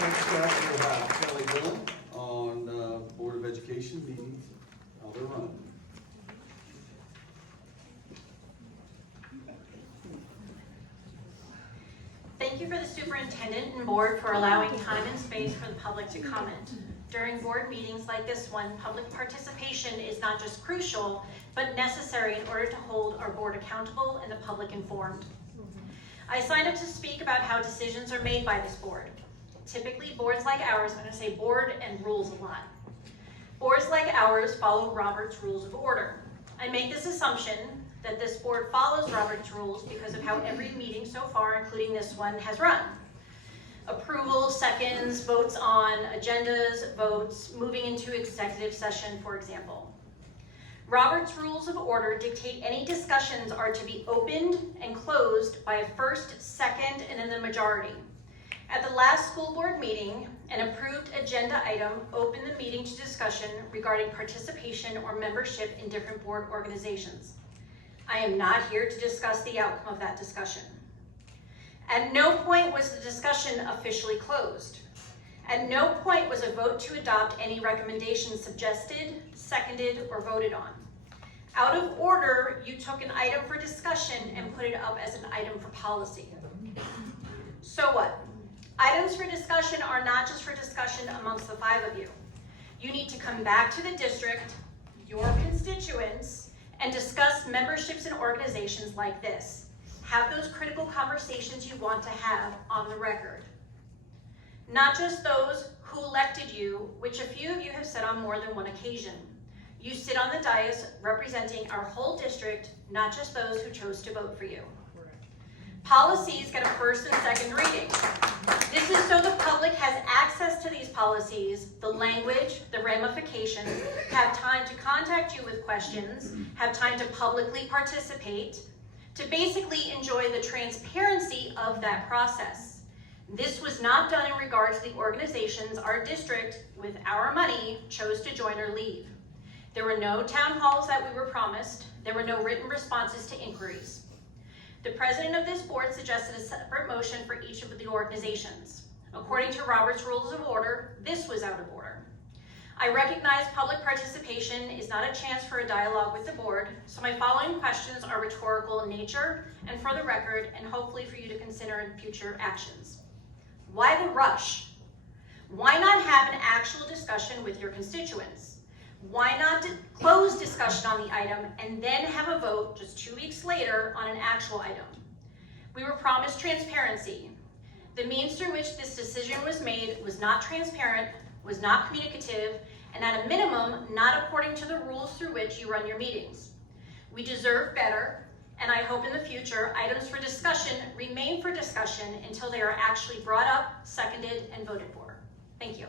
Next up, we'll have Kelly Dillon on Board of Education meetings, how they're run. Thank you for the superintendent and board for allowing time and space for the public to comment. During board meetings like this one, public participation is not just crucial, but necessary in order to hold our board accountable and the public informed. I signed up to speak about how decisions are made by this board. Typically, boards like ours, I'm going to say board and rules a lot. Boards like ours follow Robert's Rules of Order. I make this assumption that this board follows Robert's rules because of how every meeting so far, including this one, has run. Approval, seconds, votes on agendas, votes, moving into executive session, for example. Robert's Rules of Order dictate any discussions are to be opened and closed by a first, second, and then the majority. At the last school board meeting, an approved agenda item opened the meeting to discussion regarding participation or membership in different board organizations. I am not here to discuss the outcome of that discussion. At no point was the discussion officially closed. At no point was a vote to adopt any recommendations suggested, seconded, or voted on. Out of order, you took an item for discussion and put it up as an item for policy. So what? Items for discussion are not just for discussion amongst the 5 of you. You need to come back to the district, your constituents, and discuss memberships in organizations like this. Have those critical conversations you want to have on the record. Not just those who elected you, which a few of you have said on more than one occasion. You sit on the dais representing our whole district, not just those who chose to vote for you. Policies get a first and second reading. This is so the public has access to these policies, the language, the ramifications, have time to contact you with questions, have time to publicly participate, to basically enjoy the transparency of that process. This was not done in regard to the organizations our district, with our money, chose to join or leave. There were no town halls that we were promised. There were no written responses to inquiries. The president of this board suggested a separate motion for each of the organizations. According to Robert's Rules of Order, this was out of order. I recognize public participation is not a chance for a dialogue with the board, so my following questions are rhetorical in nature and for the record, and hopefully for you to consider in future actions. Why the rush? Why not have an actual discussion with your constituents? Why not close discussion on the item and then have a vote just 2 weeks later on an actual item? We were promised transparency. The means through which this decision was made was not transparent, was not communicative, and at a minimum, not according to the rules through which you run your meetings. We deserve better, and I hope in the future, items for discussion remain for discussion until they are actually brought up, seconded, and voted for. Thank you.